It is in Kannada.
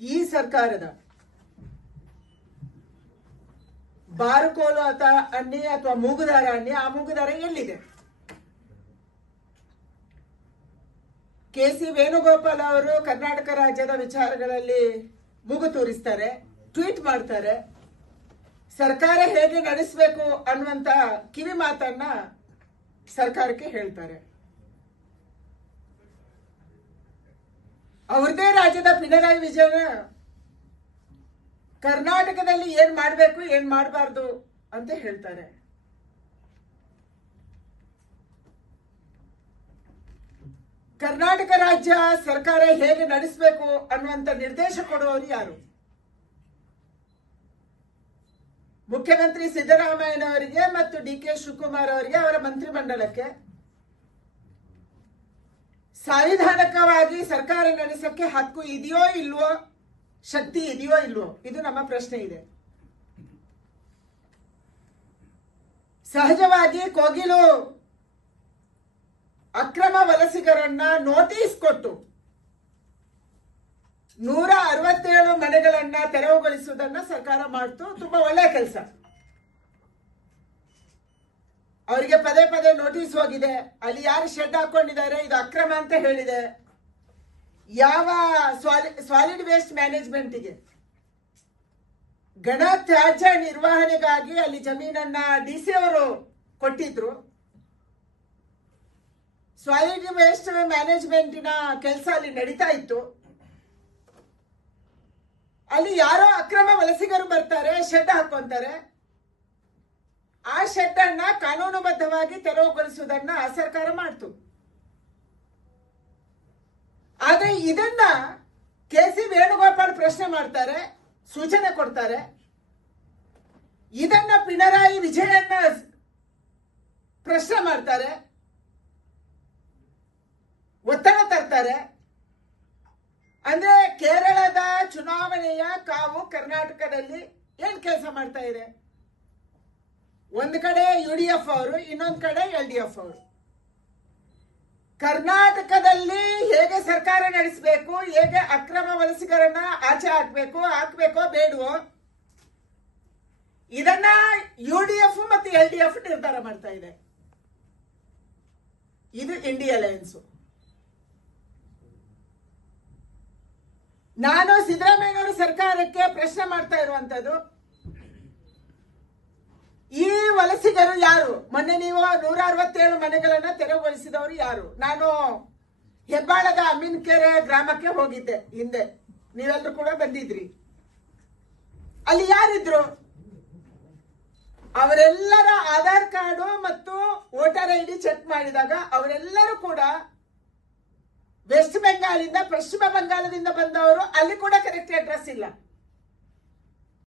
ಈ ಸರ್ಕಾರದ ಬಾರುಕೋಲು ಅಥವಾ ಅನ್ನಿ ಅಥವಾ ಮೂಗುದಾರ ಅನ್ನಿ, ಆ ಮೂಗುದಾರ ಎಲ್ಲಿದೆ? ಕೆ ಸಿ ವೇಣುಗೋಪಾಲ್ ಅವರು ಕರ್ನಾಟಕ ರಾಜ್ಯದ ವಿಚಾರಗಳಲ್ಲಿ ಮೂಗು ತೋರಿಸ್ತಾರೆ, ಟ್ವೀಟ್ ಮಾಡ್ತಾರೆ. ಸರ್ಕಾರ ಹೇಗೆ ನಡೆಸಬೇಕು ಅನ್ನುವಂತ ಕಿವಿ ಮಾತನ್ನ ಸರ್ಕಾರಕ್ಕೆ ಹೇಳ್ತಾರೆ. ಅವ್ರದೇ ರಾಜ್ಯದ ಪಿಣರಾಯಿ ವಿಜಯನ ಕರ್ನಾಟಕದಲ್ಲಿ ಏನ್ ಮಾಡಬೇಕು, ಏನ್ ಮಾಡಬಾರ್ದು ಅಂತ ಹೇಳ್ತಾರೆ. ಕರ್ನಾಟಕ ರಾಜ್ಯ ಸರ್ಕಾರ ಹೇಗೆ ನಡೆಸಬೇಕು ಅನ್ನುವಂತ ನಿರ್ದೇಶ ಕೊಡುವವರು ಯಾರು? ಮುಖ್ಯಮಂತ್ರಿ ಸಿದ್ದರಾಮಯ್ಯನವರಿಗೆ ಮತ್ತು ಡಿ ಕೆ ಶಿವಕುಮಾರ್ ಅವರಿಗೆ ಅವರ ಮಂತ್ರಿಮಂಡಲಕ್ಕೆ ಸಾಂವಿಧಾನಿಕವಾಗಿ ಸರ್ಕಾರ ನಡೆಸಕ್ಕೆ ಹಕ್ಕು ಇದೆಯೋ ಇಲ್ವೋ, ಶಕ್ತಿ ಇದೆಯೋ ಇಲ್ವೋ, ಇದು ನಮ್ಮ ಪ್ರಶ್ನೆ ಇದೆ. ಸಹಜವಾಗಿ ಕೋಗಿಲು ಅಕ್ರಮ ವಲಸಿಗರನ್ನ ನೋಟಿಸ್ ಕೊಟ್ಟು ನೂರ ಅರವತ್ತೇಳು ಮನೆಗಳನ್ನ ತೆರವುಗೊಳಿಸುವುದನ್ನ ಸರ್ಕಾರ ಮಾಡ್ತು. ತುಂಬಾ ಒಳ್ಳೆಯ ಕೆಲಸ. ಅವರಿಗೆ ಪದೇ ಪದೇ ನೋಟಿಸ್ ಹೋಗಿದೆ. ಅಲ್ಲಿ ಯಾರು ಶೆಡ್ ಹಾಕೊಂಡಿದ್ದಾರೆ, ಇದು ಅಕ್ರಮ ಅಂತ ಹೇಳಿದೆ. ಯಾವ ಸಾಲಿಡ್ ವೇಸ್ಟ್ ಮ್ಯಾನೇಜ್ಮೆಂಟ್ಗೆ ಗಣ ತ್ಯಾಜ್ಯ ನಿರ್ವಹಣೆಗಾಗಿ ಅಲ್ಲಿ ಜಮೀನನ್ನ ಡಿ ಸಿ ಅವರು ಕೊಟ್ಟಿದ್ರು. ಸಾಲಿಡ್ ವೇಸ್ಟ್ ಮ್ಯಾನೇಜ್ಮೆಂಟಿನ ಕೆಲಸ ಅಲ್ಲಿ ನಡೀತಾ ಇತ್ತು. ಅಲ್ಲಿ ಯಾರೋ ಅಕ್ರಮ ವಲಸಿಗರು ಬರ್ತಾರೆ ಶೆಡ್ ಹಾಕೊಂತಾರೆ ಆ ಶೆಡ್ ಅನ್ನ ಕಾನೂನುಬದ್ಧವಾಗಿ ತೆರವುಗೊಳಿಸುವುದನ್ನ ಸರ್ಕಾರ ಮಾಡ್ತು. ಆದ್ರೆ ಇದನ್ನ ಕೆ ಸಿ ವೇಣುಗೋಪಾಲ್ ಪ್ರಶ್ನೆ ಮಾಡ್ತಾರೆ, ಸೂಚನೆ ಕೊಡ್ತಾರೆ. ಇದನ್ನ ಪಿಣರಾಯಿ ವಿಜಯನ್ನ ಪ್ರಶ್ನೆ ಮಾಡ್ತಾರೆ. ಒತ್ತಡ ತರ್ತಾರೆ. ಅಂದ್ರೆ ಕೇರಳದ ಚುನಾವಣೆಯ ಕಾವು ಕರ್ನಾಟಕದಲ್ಲಿ ಏನ್ ಕೆಲಸ ಮಾಡ್ತಾ ಇದೆ? ಒಂದ್ ಕಡೆ ಯು ಡಿ ಎಫ್ ಅವರು, ಇನ್ನೊಂದು ಕಡೆ ಎಲ್ ಡಿ ಎಫ್ ಅವರು. ಕರ್ನಾಟಕದಲ್ಲಿ ಹೇಗೆ ಸರ್ಕಾರ ನಡೆಸಬೇಕು, ಹೇಗೆ ಅಕ್ರಮ ವಲಸಿಗರನ್ನ ಆಚೆ ಹಾಕ್ಬೇಕು, ಹಾಕ್ಬೇಕೋ ಬೇಡವೋ, ಇದನ್ನ ಯು ಡಿ ಎಫ್ ಮತ್ತು ಎಲ್ ಡಿ ಎಫ್ ನಿರ್ಧಾರ ಮಾಡ್ತಾ ಇದೆ. ಇದು ಇಂಡಿಯಾ ಅಲಯನ್ಸ್. ನಾನು ಸಿದ್ದರಾಮಯ್ಯನವರು ಸರ್ಕಾರಕ್ಕೆ ಪ್ರಶ್ನೆ ಮಾಡ್ತಾ ಇರುವಂತದ್ದು ಈ ವಲಸಿಗರು ಯಾರು? ಮೊನ್ನೆ ನೀವು ನೂರ ಅರವತ್ತೇಳು ಮನೆಗಳನ್ನ ತೆರವುಗೊಳಿಸಿದವರು ಯಾರು? ನಾನು ಹೆಬ್ಬಾಳದ ಅಮೀನ್ಕೆರೆ ಗ್ರಾಮಕ್ಕೆ ಹೋಗಿದ್ದೆ ಹಿಂದೆ. ನೀವೆಲ್ಲರೂ ಕೂಡ ಬಂದಿದ್ರಿ. ಅಲ್ಲಿ ಯಾರಿದ್ರು? ಅವರೆಲ್ಲರ ಆಧಾರ್ ಕಾರ್ಡು ಮತ್ತು ವೋಟರ್ ಐ ಡಿ ಚೆಕ್ ಮಾಡಿದಾಗ ಅವರೆಲ್ಲರೂ ಕೂಡ ವೆಸ್ಟ್ ಬೆಂಗಾಲಿಂದ ಪಶ್ಚಿಮ ಬಂಗಾಳದಿಂದ ಬಂದವರು. ಅಲ್ಲಿ ಕೂಡ ಕರೆಕ್ಟ್ ಅಡ್ರೆಸ್ ಇಲ್ಲ.